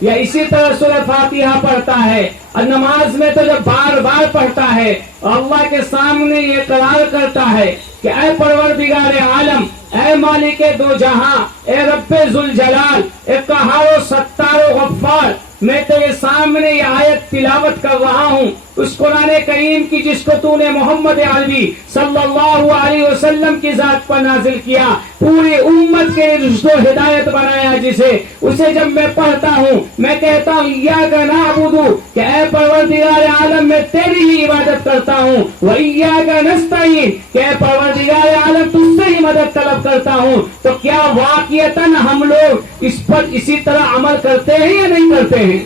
یا اسی طرح سورہ فاتحہ پڑھتا ہے اور نماز میں تو جب بار بار پڑھتا ہے اللہ کے سامنے یہ قرار کرتا ہے کہ اے پروردگار عالم، اے مالک دو جہاں، اے رب ذوالجلال، اے قہار و ستار و غفار، میں تیرے سامنے یہ آیت تلاوت کر رہا ہوں اس قرآن کریم کی جس کو تو نے محمد عربی صلی اللہ علیہ وسلم کی ذات پر نازل کیا، پوری امت کے رشد و ہدایت بنایا جسے، اسے جب میں پڑھتا ہوں میں کہتا ہوں ایاک نعبد، کہ اے پروردگار عالم میں تیری ہی عبادت کرتا ہوں، و ایاک نستعین، کہ اے پروردگار عالم تجھ سے ہی مدد طلب کرتا ہوں. تو کیا واقعتاً ہم لوگ اس پر اسی طرح عمل کرتے ہیں یا نہیں کرتے ہیں؟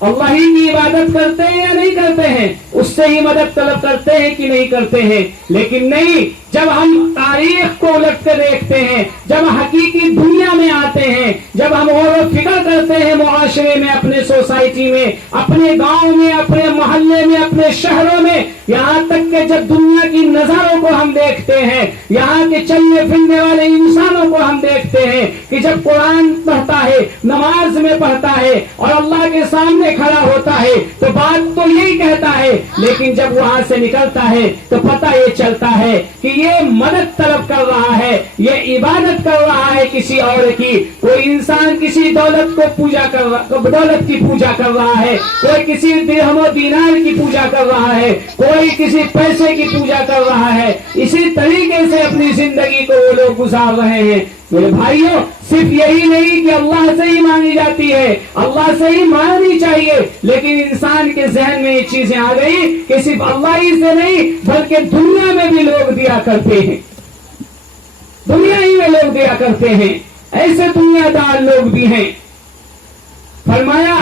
اللہ ہی کی عبادت کرتے ہیں یا نہیں کرتے ہیں؟ اس سے ہی مدد طلب کرتے ہیں کہ نہیں کرتے ہیں؟ لیکن نہیں، جب ہم تاریخ کو الٹ کر دیکھتے ہیں، جب حقیقی دنیا میں آتے ہیں، جب ہم غور و فکر کرتے ہیں معاشرے میں، اپنے سوسائٹی میں، اپنے گاؤں میں، اپنے محلے میں، اپنے شہروں میں، یہاں تک کہ جب دنیا کی نظاروں کو ہم دیکھتے ہیں، یہاں کے چلنے پھرنے والے انسانوں کو ہم دیکھتے ہیں کہ جب قرآن پڑھتا ہے، نماز میں پڑھتا ہے اور اللہ کے سامنے کھڑا ہوتا ہے تو بات تو یہی کہتا ہے، لیکن جب وہاں سے نکلتا ہے تو پتہ یہ چلتا ہے کہ یہ مدد طلب کر رہا ہے، یہ عبادت کر رہا ہے کسی اور کی. کوئی انسان کسی دولت کو دولت کی پوجا کر رہا ہے، کوئی کسی درہم و دینار کی پوجا کر رہا ہے، کوئی کسی پیسے کی پوجا کر رہا ہے. اسی طریقے سے اپنی زندگی کو وہ لوگ گزار رہے ہیں. میرے بھائیوں، صرف یہی نہیں کہ اللہ سے ہی مانگی جاتی ہے، اللہ سے ہی مانگنی چاہیے، لیکن انسان کے ذہن میں یہ چیزیں آ گئی کہ صرف اللہ ہی سے نہیں بلکہ دنیا میں بھی لوگ دیا کرتے ہیں، دنیا ہی میں لوگ دیا کرتے ہیں. ایسے دنیا دار لوگ بھی ہیں. فرمایا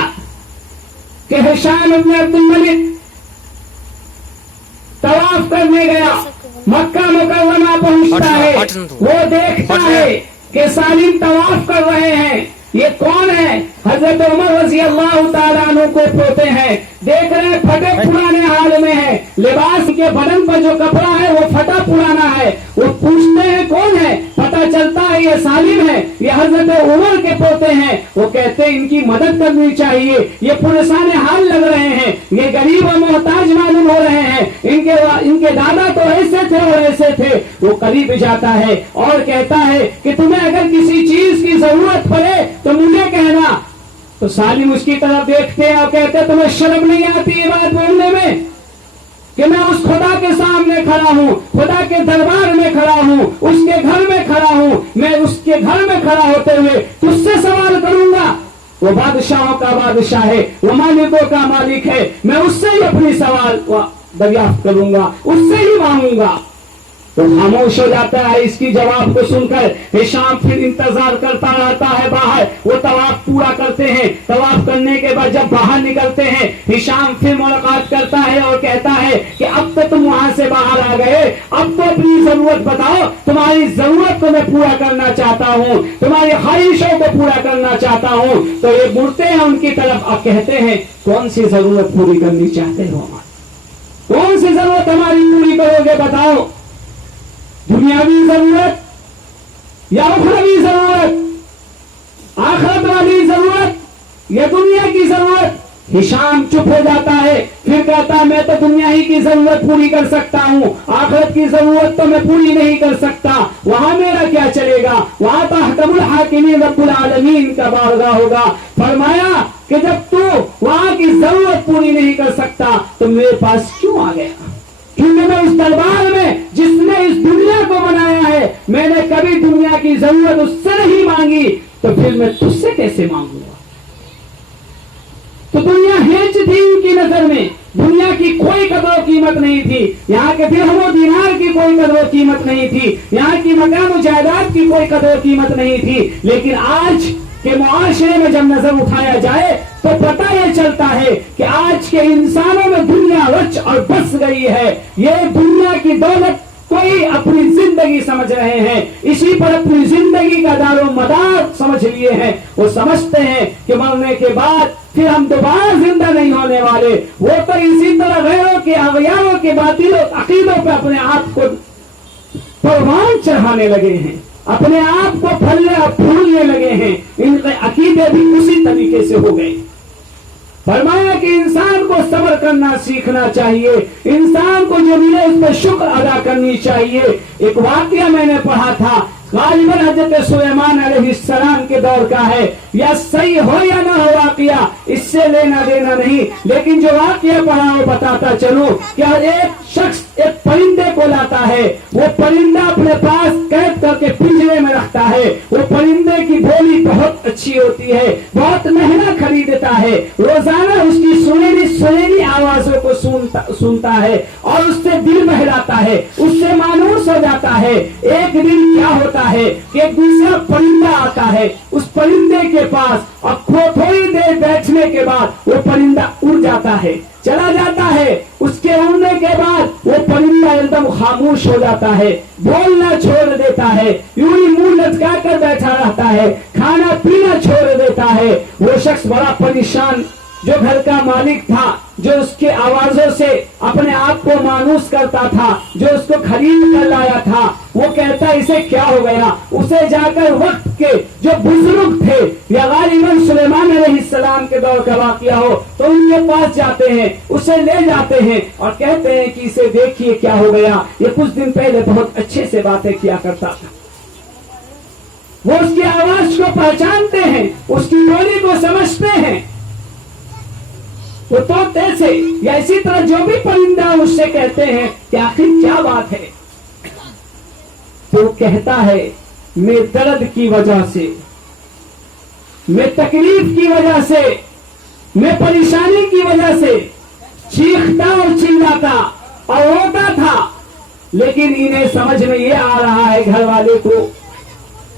کہ ہشام بن عبد الملک طواف کرنے گیا، مکہ مکرمہ پہنچتا ہے، وہ دیکھتا ہے کہ سالم طواف کر رہے ہیں. یہ کون ہے؟ حضرت عمر رضی اللہ تعالیٰ عنہ کو پوتے ہیں. دیکھ رہے ہیں پھٹے پرانے حال میں ہے، لباس کے بدن پر جو کپڑا ہے وہ پھٹا پرانا ہے. وہ پوچھتے ہیں کون ہے؟ پتہ چلتا ہے یہ سالم ہے، یہ حضرت عمر کے پوتے ہیں. وہ کہتے ہیں ان کی مدد کرنی چاہیے، یہ پریشان حال لگ رہے ہیں، یہ غریب و محتاج معلوم ہو رہے ہیں، ان کے دادا تو ایسے تھے اور ایسے تھے. وہ قریب جاتا ہے اور کہتا ہے کہ تمہیں اگر کسی چیز کی ضرورت پڑے تو مجھے کہنا. تو سالم اس کی طرف دیکھتے ہیں اور کہتے ہیں تمہیں شرم نہیں آتی یہ بات بولنے میں کہ میں اس خدا کے سامنے کھڑا ہوں، خدا کے دربار میں کھڑا ہوں، اس کے گھر میں کھڑا ہوں، میں اس کے گھر میں کھڑا ہوتے ہوئے تجھ سے سوال کروں گا. وہ بادشاہوں کا بادشاہ ہے، وہ مالکوں کا مالک ہے، میں اس سے ہی اپنی سوال دریافت کروں گا، اس سے ہی مانگوں گا. تو خاموش ہو جاتا ہے. اس کی جواب کو سن کر ہشام پھر انتظار کرتا رہتا ہے باہر. وہ طواف پورا کرتے ہیں، طواف کرنے کے بعد جب باہر نکلتے ہیں ہشام پھر ملاقات کرتا ہے اور کہتا ہے کہ اب تو تم وہاں سے باہر آ گئے، اب تو اپنی ضرورت بتاؤ، تمہاری ضرورت کو میں پورا کرنا چاہتا ہوں، تمہاری خواہشوں کو پورا کرنا چاہتا ہوں. تو یہ مڑتے ہیں ان کی طرف اور کہتے ہیں کون سی ضرورت پوری کرنی چاہتے ہو؟ کون سی ضرورت ہماری پوری کرو گے بتاؤ؟ دنیاوی ضرورت یا اخروی ضرورت، آخرت والی ضرورت یا دنیا کی ضرورت؟ ہشام چپ ہو جاتا ہے، پھر کہتا ہے میں تو دنیا ہی کی ضرورت پوری کر سکتا ہوں، آخرت کی ضرورت تو میں پوری نہیں کر سکتا. وہاں میرا کیا چلے گا؟ وہاں تو حکم الحاکمین رب العالمین کا بارگاہ ہوگا. فرمایا کہ جب تو وہاں کی ضرورت پوری نہیں کر سکتا تو میرے پاس کیوں آ گیا؟ کیونکہ میں اس دربار میں جس نے اس دنیا کو بنایا ہے، میں نے کبھی دنیا کی ضرورت اس سے نہیں مانگی، تو پھر میں تجھ سے کیسے مانگوں گا؟ تو دنیا ہیچ تھی ان کی نظر میں، دنیا کی کوئی قدر و قیمت نہیں تھی، یہاں کے درہم و دینار کی کوئی قدر و قیمت نہیں تھی، یہاں کی مکان و جائیداد کی کوئی قدر و قیمت نہیں تھی. لیکن آج کے معاشرے میں جب نظر اٹھایا جائے تو پتہ یہ چلتا ہے کہ آج کے انسانوں میں دنیا رچ اور بس گئی ہے. یہ دنیا کی دولت کوئی اپنی زندگی سمجھ رہے ہیں، اسی پر اپنی زندگی کا دار و مدار سمجھ لیے ہیں. وہ سمجھتے ہیں کہ مرنے کے بعد پھر ہم دوبارہ زندہ نہیں ہونے والے. وہ تو اسی طرح غیروں کے اغیاروں کے باطل عقیدوں پہ اپنے آپ کو پروان چڑھانے لگے ہیں، اپنے آپ کو پھلنے اور پھولنے لگے ہیں. ان کے عقیدے بھی اسی طریقے سے ہو گئے. فرمایا کہ انسان کو صبر کرنا سیکھنا چاہیے، انسان کو جو ملے اس پر شکر ادا کرنی چاہیے۔ ایک واقعہ میں نے پڑھا تھا، غالباً حضرت سلیمان علیہ السلام کے دور کا ہے، یا صحیح ہو یا نہ ہو واقعہ اس سے لینا دینا نہیں، لیکن جو واقعہ پڑھا وہ بتاتا چلوں کہ ایک شخص ایک پرندے کو لاتا ہے، وہ پرندہ اپنے پاس قید کر کے پنجرے میں رکھتا ہے۔ وہ پرندے کی بولی بہت اچھی ہوتی ہے، بہت مہنگا خریدتا ہے، روزانہ اس کی سنہری آوازوں کو سنتا ہے اور اس سے دل بہلاتا ہے، اس سے مانوس ہو جاتا ہے۔ ایک دن کیا ہوتا ہے کہ ایک دوسرا پرندہ آتا ہے اس پرندے کے پاس، اور تھوڑی دیر بیٹھنے کے بعد وہ پرندہ اڑ جاتا ہے، چلا جاتا ہے۔ اس کے اڑنے کے بعد وہ پرندہ ایک دم خاموش ہو جاتا ہے، بولنا چھوڑ دیتا ہے، یوں ہی منہ لٹکا کر بیٹھا رہتا ہے، کھانا پینا چھوڑ دیتا ہے۔ وہ شخص بڑا پریشان، جو گھر کا مالک تھا، جو اس کے آوازوں سے اپنے آپ کو مانوس کرتا تھا، جو اس کو خرید کر لایا تھا، وہ کہتا اسے کیا ہو گیا؟ اسے جا کر وقت کے جو بزرگ تھے، یا غالباً سلیمان علیہ السلام کے دور کا واقعہ ہو تو ان کے پاس جاتے ہیں، اسے لے جاتے ہیں اور کہتے ہیں کہ اسے دیکھیے کیا ہو گیا، یہ کچھ دن پہلے بہت اچھے سے باتیں کیا کرتا تھا۔ وہ اس کی آواز کو پہچانتے ہیں، اس کی بولی کو سمجھتے ہیں۔ وہ طوطے سے یا اسی طرح جو بھی پرندہ اس سے کہتے ہیں کہ آخر کیا بات ہے، تو وہ کہتا ہے میں درد کی وجہ سے، میں تکلیف کی وجہ سے، میں پریشانی کی وجہ سے چیختا اور چلاتا اور روتا تھا، لیکن انہیں سمجھ میں یہ آ رہا ہے گھر والے کو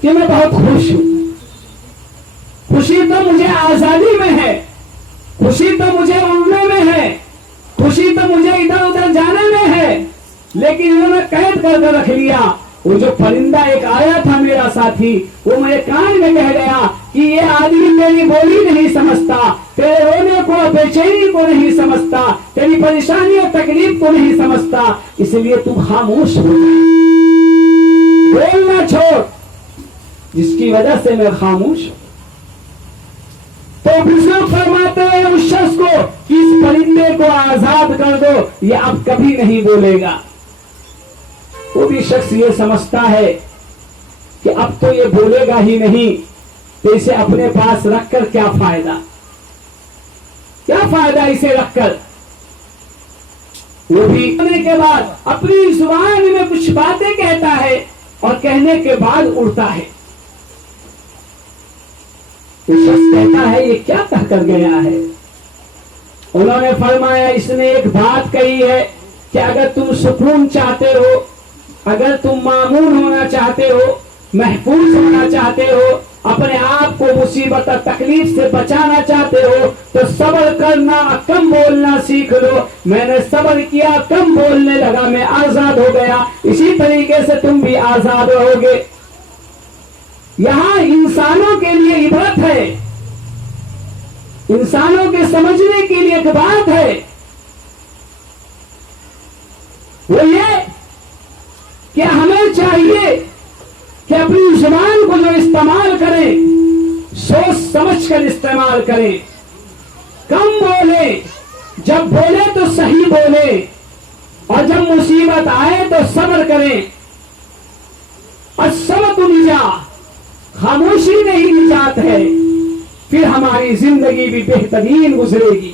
کہ میں بہت خوش ہوں۔ خوشی تو مجھے آزادی میں ہے، خوشی تو مجھے اڑنے میں ہے، خوشی تو مجھے ادھر ادھر جانے میں ہے، لیکن انہوں نے قید کر کے رکھ لیا۔ وہ جو پرندہ ایک آیا تھا میرا ساتھی، وہ میرے کان میں کہہ گیا کہ یہ آدمی میری بولی نہیں سمجھتا، تیرے رونے کو بے چینی کو نہیں سمجھتا، تیری پریشانی اور تکلیف کو نہیں سمجھتا، اس لیے تم خاموش ہو جائے، بولنا چھوڑ، جس کی وجہ سے میں خاموش ہوں۔ تو بزرگ فرماتے ہیں اس شخص کو کہ اس پرندے کو آزاد کر دو، یہ اب کبھی نہیں بولے گا۔ وہ بھی شخص یہ سمجھتا ہے کہ اب تو یہ بولے گا ہی نہیں، تو اسے اپنے پاس رکھ کر کیا فائدہ، کیا فائدہ اسے رکھ کر۔ وہ بھی کرنے کے بعد اپنی زبان میں کچھ باتیں کہتا ہے اور کہنے کے بعد اڑتا ہے۔ شخص کہتا ہے یہ کیا کہہ کر گیا ہے؟ انہوں نے فرمایا اس نے ایک بات کہی ہے کہ اگر تم سکون چاہتے ہو، اگر تم مامون ہونا چاہتے ہو، محفوظ ہونا چاہتے ہو، اپنے آپ کو مصیبت اور تکلیف سے بچانا چاہتے ہو تو صبر کرنا، کم بولنا سیکھ لو۔ میں نے صبر کیا، کم بولنے لگا، میں آزاد ہو گیا، اسی طریقے سے تم بھی آزاد رہو گے۔ یہاں انسانوں کے لیے عبرت ہے، انسانوں کے سمجھنے کے لیے ایک بات ہے، وہ یہ کہ ہمیں چاہیے کہ اپنی زبان کو جو استعمال کریں سوچ سمجھ کر استعمال کریں، کم بولیں، جب بولے تو صحیح بولیں، اور جب مصیبت آئے تو صبر کریں۔ الصمت نجات، خاموشی نہیں نجات ہے، پھر ہماری زندگی بھی بہترین گزرے گی،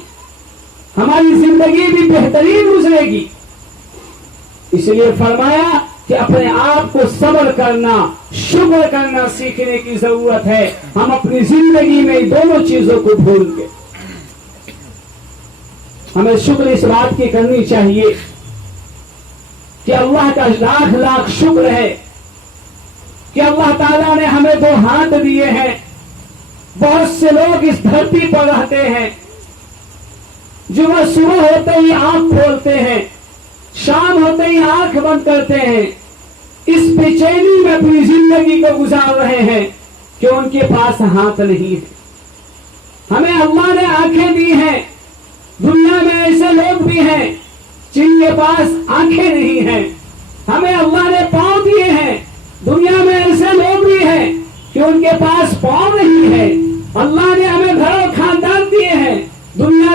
ہماری زندگی بھی بہترین گزرے گی۔ اس لیے فرمایا کہ اپنے آپ کو صبر کرنا، شکر کرنا سیکھنے کی ضرورت ہے۔ ہم اپنی زندگی میں دونوں چیزوں کو بھول گئے۔ ہمیں شکر اس بات کی کرنی چاہیے کہ اللہ کا لاکھ لاکھ شکر ہے کہ اللہ تعالیٰ نے ہمیں دو ہاتھ دیے ہیں۔ بہت سے لوگ اس دھرتی پر رہتے ہیں جو وہ صبح ہوتے ہی آنکھ کھولتے ہیں، شام ہوتے ہی آنکھ بند کرتے ہیں، اس بے چینی میں اپنی زندگی کو گزار رہے ہیں کہ ان کے پاس ہاتھ نہیں ہے۔ ہمیں اللہ نے آنکھیں دی ہیں، دنیا میں ایسے لوگ بھی ہیں جن کے پاس آنکھیں نہیں ہیں۔ ہمیں اللہ نے پاؤں دیے ہیں، دنیا میں ایسے لوگ بھی ہیں کہ ان کے پاس پاؤں نہیں ہے۔ اللہ نے ہمیں گھر و خاندان دیے ہیں، دنیا